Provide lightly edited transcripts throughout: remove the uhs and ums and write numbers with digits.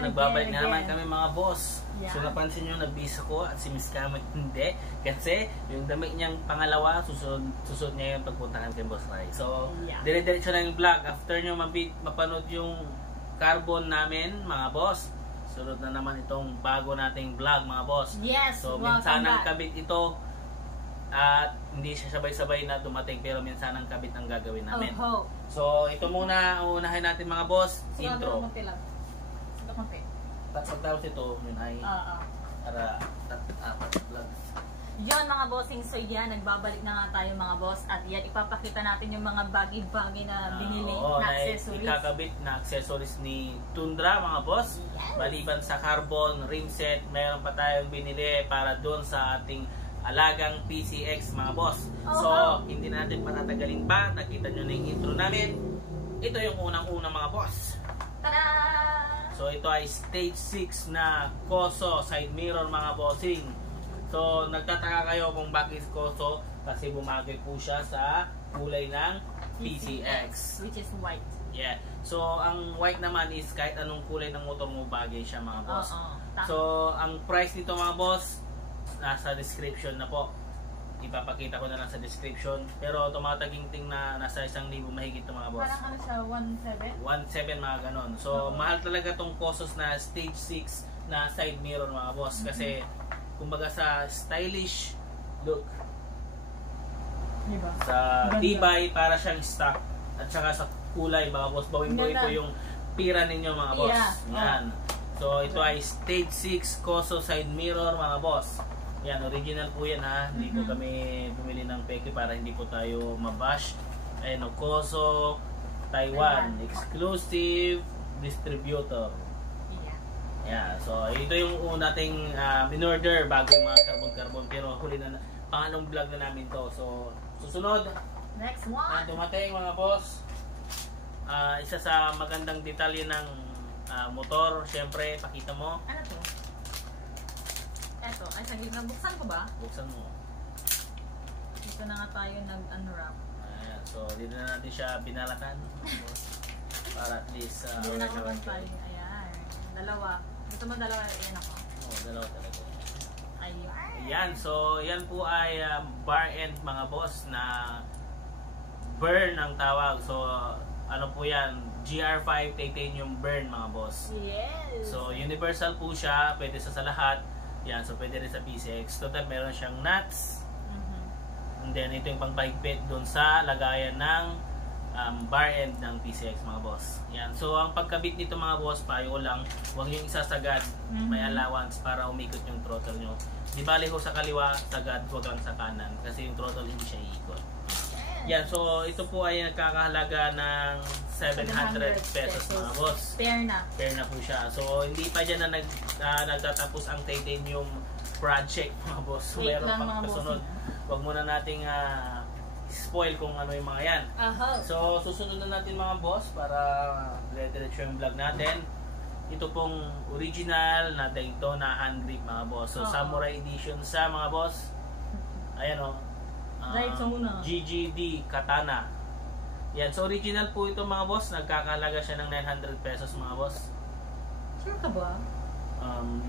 nagbabalik na naman kami mga boss. Yeah. So napansin nyo, nabisa ko at si Miss Kamit hindi. Kasi yung damit niyang pangalawa, susunod niya yung pagpuntahan kay Boss Rai. So, dire-diretso na yung vlog. After nyo mapanood yung carbon namin mga boss, sunod na naman itong bago nating vlog mga boss. Yes, so minsanang kabit ito at hindi siya sabay-sabay na dumating, pero minsanang kabit ang gagawin namin. So ito muna, unahin natin mga boss, intro. Pagtapos ito, yun ay para apat vlog. Yon mga bossing, so yan, nagbabalik na nga tayo mga boss, at yan, ipapakita natin yung mga bagay-bagay na binili na accessories. Ikakabit na accessories ni Tundra mga boss. Yes. Maliban sa carbon, rim set, mayroon pa tayong binili para doon sa ating alagang PCX mga boss. So, hindi natin patatagalin pa. Nakita nyo na yung intro namin. Ito yung unang-unang mga boss. Tada! So, ito ay stage 6 na Koso side mirror mga bossing. So, nagtataka kayo kung bakit Koso, kasi bumagay po siya sa kulay ng PCX. Which is white. Yeah. So, ang white naman is kahit anong kulay ng motor mo, bagay siya mga boss. So, ang price nito mga boss, nasa description na po. Ipapakita ko na lang sa description. Pero tumataginting na nasa 1,000 mahigit ito mga boss. Parang ano siya, 1,700? 1,700 mga ganon. So, mahal talaga tong Kosos na stage 6 na side mirror mga boss. Kasi, kumbaga sa stylish look, diba? Sa tibay, para siyang stock. At saka sa kulay mga boss. Bawing-bawing po yung pira ninyo mga boss. Yan. So, ito ay stage 6 Koso side mirror mga boss. Yan, original po yan ha. Hindi po kami bumili ng peke para hindi po tayo mabash. Ayan, Koso, Taiwan. Exclusive distributor. Yeah, so ito yung nating in-order bago yung mga carbon-carbon. Pero huli na, pangalong vlog na namin to. So, susunod. Next one. Dumating mga boss. Isa sa magandang detalye ng motor. Siyempre, pakita mo. Ano to? Eto, ay saglit na. Buksan ko ba? Buksan mo. Dito na nga tayo nag-unwrap. Ayan, so dito na natin siya binalatan. Para at least dito na ako mag-filing. Ayan. Dalawa. Gusto mo dalawa? Ayan ako. Oo, dalawa talaga. Ayan. Ayan, so yan po ay bar end mga boss na burn ang tawag. So ano po yan? GR5 titanium burn mga boss. Yes. So universal po siya. Pwede sa lahat. Yan, so pwede rin sa PCX. Total, meron siyang nuts. And then, ito yung pangpahigpit doon sa lagayan ng bar end ng PCX mga boss. Yan. So, ang pagkabit nito mga boss, payo lang, huwag yung isasagad. May allowance para umikot yung throttle nyo. Di bali ho sa kaliwa, sagad, huwag lang sa kanan. Kasi yung throttle hindi siya iikot. Yan, so ito po ay nagkakahalaga ng 700 pesos mga boss. Pair na. Pair na po siya. So, hindi pa dyan na nagtatapos ang titanium project mga boss. So, meron pang kasunod. Huwag muna nating spoil kung ano yung mga yan. So, susunod na natin mga boss para dire-diretso yung vlog natin. Ito pong original na Daytona hand grip mga boss. So, Samurai Edition sa mga boss. Ayan o. GGD Katana. Yan, so original po ito mga boss. Nagkakalaga siya ng 900 pesos mga boss. Sure ka ba?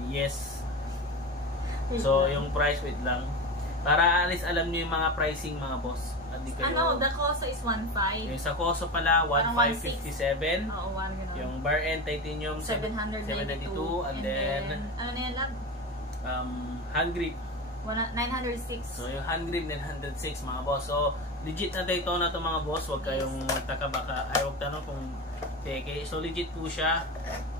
Yes. So yung price, wait lang. Para alis alam nyo yung mga pricing mga boss. Ano, the Koso is 1.5. Yung sa Koso pala, 1.557. Oo, yung bar end titanium, 792. And then ano na yan lang? Hand grip 906. So yung hand grip 906 mga boss. So legit na Daytona to mga boss. Huwag kayong magtaka baka ay huwag tanong kung peke. So legit po siya.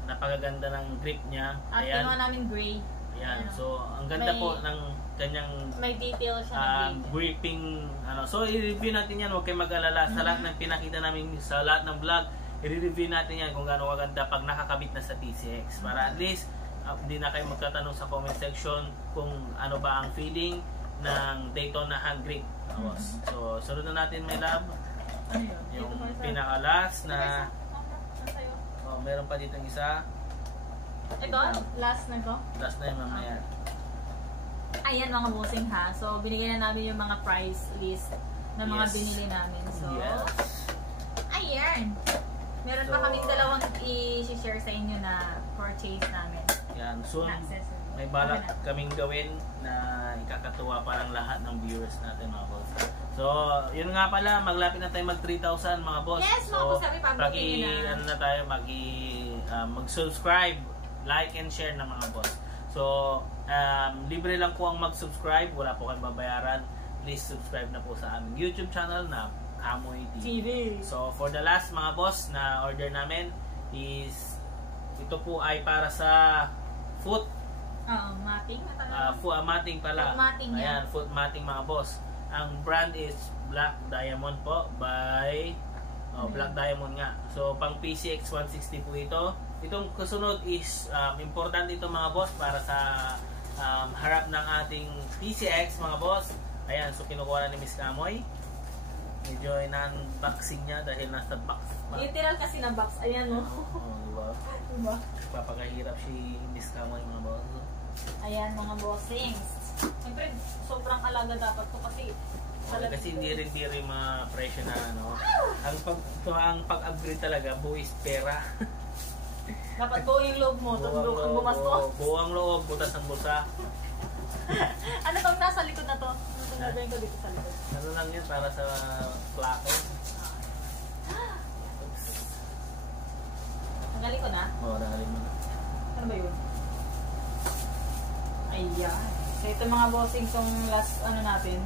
Napakaganda ng grip niya. At kinuha namin gray. Ayan. So ang ganda po ng kanyang may detail siya na gripping So i-review natin yan. Huwag kayong mag-alala. Sa lahat ng pinakita namin sa lahat ng vlog, i-review natin yan kung gaano kaganda pag nakakabit na sa PCX. Para at least hindi na kayo magtatanong sa comment section kung ano ba ang feeling ng Daytona hand grip. So, sunod na natin may lab. Ano yun? Yung pinaka-last na meron pa dito isa. Ito? Last na ko? Last na yung mamaya. Ayan mga bossing ha. So, binigyan na namin yung mga price list na mga binili namin. So, ayan. Meron pa kaming dalawang i-share sa inyo na purchase namin. Yan. Soon, may balak kaming gawin na ikakatuwa pa ng lahat ng viewers natin mga boss. So, yun nga pala, maglapit na tayo mag 3,000 mga boss. Yes, mga boss, sabi pa, mag-subscribe, like and share na mga boss. So, libre lang po ang mag-subscribe, wala po kayong babayaran. Please subscribe na po sa aming YouTube channel na Amoy TV. So, for the last mga boss na order namin is, ito po ay para sa foot. Matting. Matting pala. Foot matting yan. Ayan, foot matting mga boss. Ang brand is Black Diamond po by Black Diamond nga. So, pang PCX 160 po ito. Itong kasunod is importante ito mga boss para sa harap ng ating PCX mga boss. Ayan, so kinukuha na ni Miss Kamoy. Medyo in-unboxing niya dahil nasa box. Literal kasi na box. Ayan o. Diba? Diba? Papakahirap si Miss Kamoy mga boss. Ayan mga bossings. Siyempre, sobrang alaga dapat to kasi hindi rin ma-presyo na ano. Ang pag-upgrade talaga, buwis pera. Dapat buo yung loob mo, ang bumastos. Buo ang loob, butas ang bulsa. Ano pang nasa likod na to? Ano pang gagawin ko dito sa likod? Ano lang yun para sa plako. Nagali ko na? Oo, nagali mo na. Ano ba yun? Ayan. So ito mga bossing tong last natin,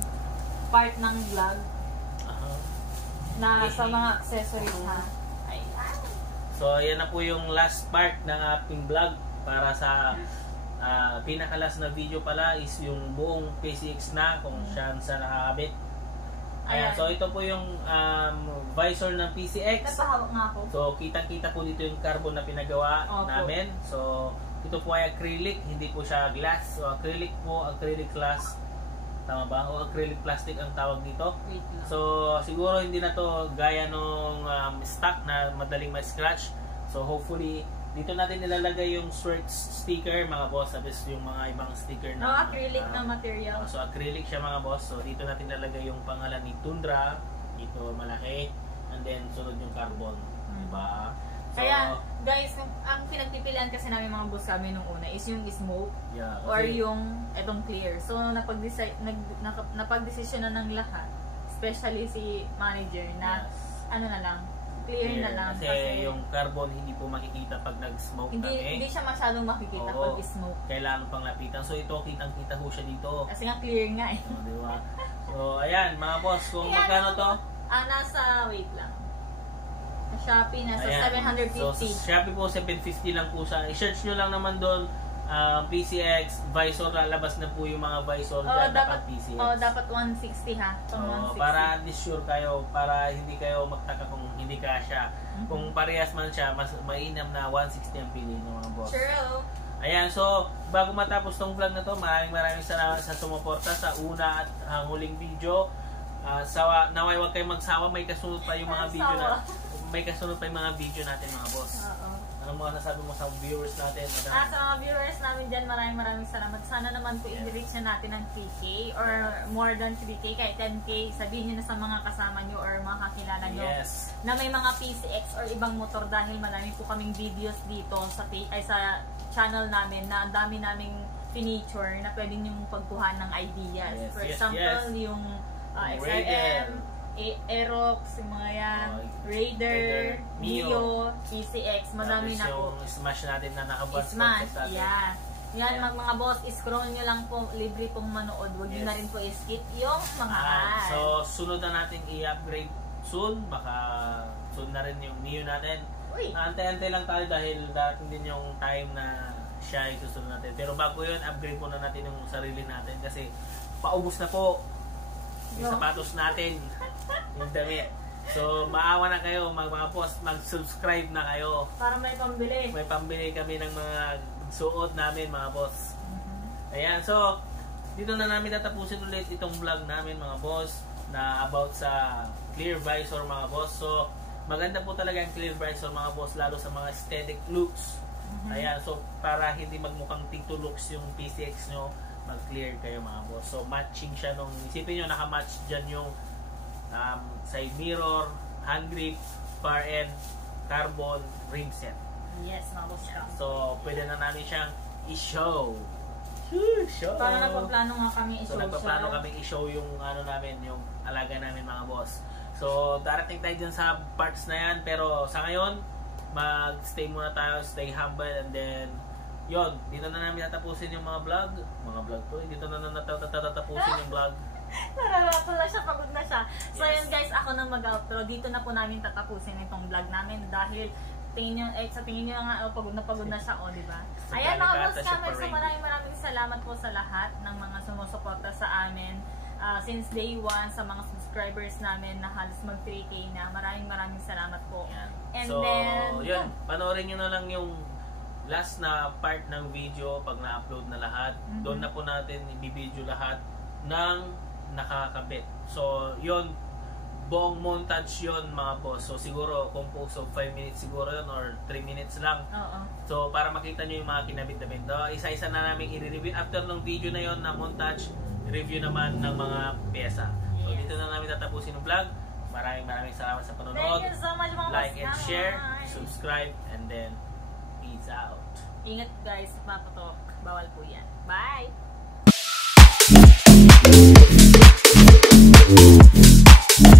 part ng vlog. Na sa mga accessories ha. Ayan. So ayan na po yung last part ng ating vlog para sa pinakalas na video pala is yung buong PCX na kung saan sa nakakabit. Ayan. So ito po yung visor ng PCX. Napahawak nga ako. So kitang-kita po dito yung carbon na pinagawa namin. So ito po ay acrylic, hindi po siya glass. So acrylic po, acrylic glass. Tama ba? O acrylic plastic ang tawag dito. So siguro hindi na to gaya nung stock na madaling ma-scratch. So hopefully dito natin nilalagay yung short sticker mga boss, tapos yung mga ibang sticker na acrylic na material. So acrylic siya mga boss. So dito natin nilalagay yung pangalan ni Tundra, dito malaki, and then sunod yung carbon, diba? So, kaya guys, ang pinagpipilian kasi namin mga boss kami nung una is yung smoke or yung etong clear. So napag-desisyon na ng lahat, especially si manager na ano na lang, clear na lang. Kasi yung carbon hindi po makikita pag nag-smoke hindi siya masyadong makikita pag smoke. Kailangan pang lapitan. So ito kitang-kita ho siya dito. Kasi nga clear nga eh. Diba? So ayan mga boss, kung magkano to? Nasa wait lang. Shopee nasa 750. So Shopee po 750 lang po siya. I-search nyo lang naman doon PCX visor, lalabas na po yung mga visor dyan dapat PCX. Dapat 160 ha. 160. Para at least sure kayo, para hindi kayo magtaka kung hindi kasya. Kung parehas man siya, mas mainam na 160 ang pili ng mga boss. True. Ayan, so bago matapos tong vlog na to, maraming salamat sa sumuporta sa una at huling video. Naway wag kayong magsawa, may kasunod pa yung mga video na natin mga boss. Ano mga nasabi mo sa viewers natin? Sa mga viewers namin dyan, maraming salamat. Sana naman po i-reach na natin ng 3K or more than 3K, kahit 10K. Sabihin nyo na sa mga kasama nyo or mga kakilala nyo na may mga PCX or ibang motor dahil marami po kaming videos dito sa channel namin na ang dami naming feature na pwede nyo pagkuhan ng ideas. For example, yung XRM, Aerox, yung mga yan, Raider, Mio, PCX, madami na po. Yung Smash natin na naka-bus. Smash, yan. Mga boss, scroll nyo lang po, libre pong manood. Huwag nyo na rin po i-skip yung mga ads. So, sunod na natin i-upgrade soon. Baka soon na rin yung Mio natin. Antay-antay lang tayo dahil darating din yung time na siya ay susunod natin. Pero bago yun, upgrade muna natin yung sarili natin kasi paubos na po yung sapatos natin, yung damit. So, maawa na kayo, mga boss, mag-subscribe na kayo. Para may pambili. May pambili kami ng mga suot namin, mga boss. Ayan, so, dito na namin tatapusin ulit itong vlog namin, mga boss, na about sa clear visor, mga boss. So, maganda po talaga yung clear visor, mga boss, lalo sa mga aesthetic looks. Ayan, so, para hindi magmukhang tito looks yung PCX nyo, mag-clear kayo mga boss. So matching siya nung, isipin nyo naka-match dyan yung side mirror, hand grip, far end, carbon rim set. Yes, mga boss ka. So, pwede na namin siyang i-show. Show! Para nagpaplano nga kami i-show. So, nagpaplano kami i-show yung ano namin, yung alaga namin mga boss. So, darating tayo dyan sa parts na yan. Pero sa ngayon, mag-stay muna tayo, stay humble, and then, yun, dito na namin tatapusin yung mga vlog. Dito na tatapusin yung vlog. Nararato na siya, pagod na siya. So, yun guys, ako na mag-outro. Dito na po namin tatapusin itong vlog namin dahil sa tingin nyo nga, pagod na siya, di ba? Ayan mga boss camera, so maraming salamat po sa lahat ng mga sumusuporta sa amin. Since day 1, sa mga subscribers namin na halos mag 3K na, maraming salamat po. And so, then, yun, panoorin nyo na lang yung last na part ng video pag na-upload na lahat. Doon na po natin i-video lahat ng nakakabit. So, yun, buong montage yun mga boss. So siguro kung po 5 minutes siguro yun or 3 minutes lang. So para makita nyo yung mga kinabit-dabit. Isa-isa na namin i-review. After ng video na yun na montage, review naman ng mga pyesa. So dito na namin tatapusin yung vlog. Maraming salamat sa panonood. Thank you so much mga like and share, subscribe, and then peace out. Ingat guys, papatok. Bawal po yan. Bye! Yeah.